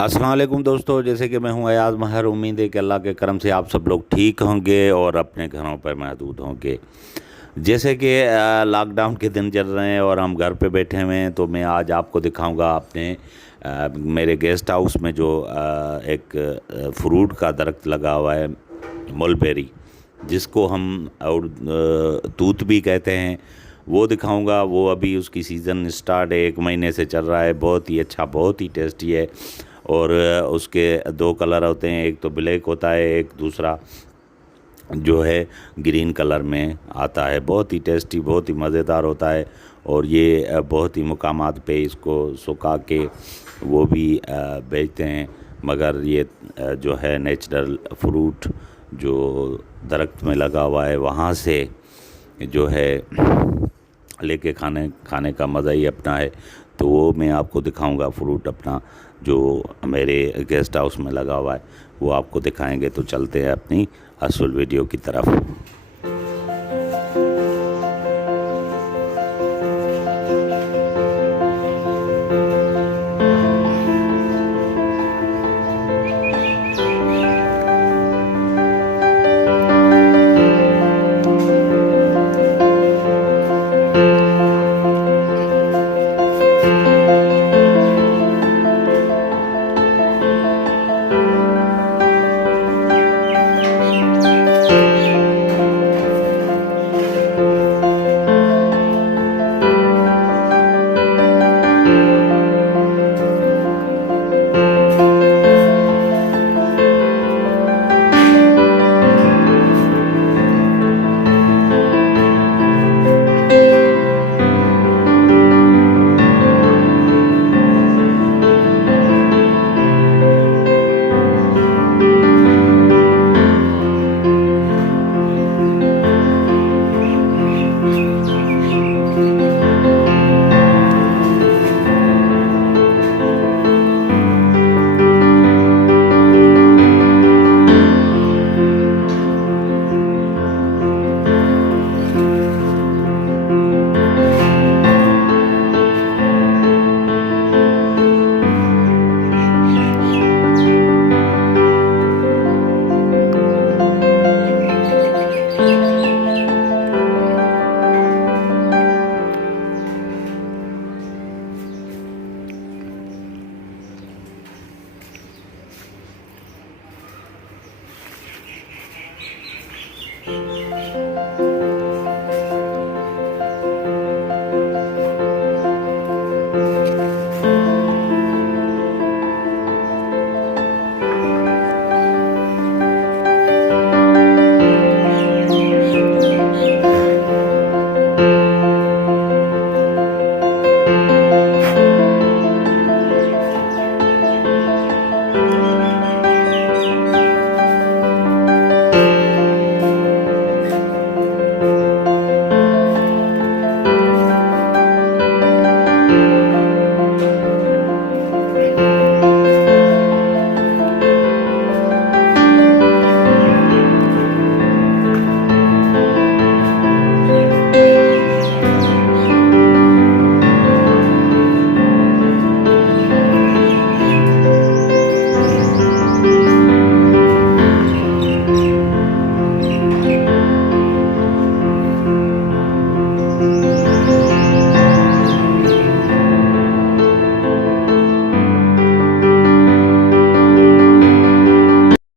अस्सलाम वालेकुम दोस्तों, जैसे कि मैं हूं अयाज़ महर। उम्मीद है कि अल्लाह के करम से आप सब लोग ठीक होंगे और अपने घरों पर महदूद होंगे। जैसे कि लॉकडाउन के दिन चल रहे हैं और हम घर पे बैठे हुए हैं, तो मैं आज आपको दिखाऊंगा अपने मेरे गेस्ट हाउस में जो एक फ्रूट का दरख्त लगा हुआ है, मलबेरी, जिसको हम और तूत भी कहते हैं, वो दिखाऊंगा। वो अभी उसकी सीज़न स्टार्ट है, 1 महीने से चल रहा है। बहुत ही अच्छा, बहुत ही टेस्टी है। और उसके दो कलर होते हैं, एक तो ब्लैक होता है, एक दूसरा जो है ग्रीन कलर में आता है। बहुत ही टेस्टी, बहुत ही मज़ेदार होता है। और ये बहुत ही मुकामात पे इसको सुखा के वो भी बेचते हैं। मगर ये जो है नेचुरल फ्रूट जो दरख्त में लगा हुआ है, वहाँ से जो है लेके खाने खाने का मज़ा ही अपना है। तो वो मैं आपको दिखाऊंगा, फ्रूट अपना जो मेरे गेस्ट हाउस में लगा हुआ है वो आपको दिखाएंगे। तो चलते हैं अपनी असल वीडियो की तरफ।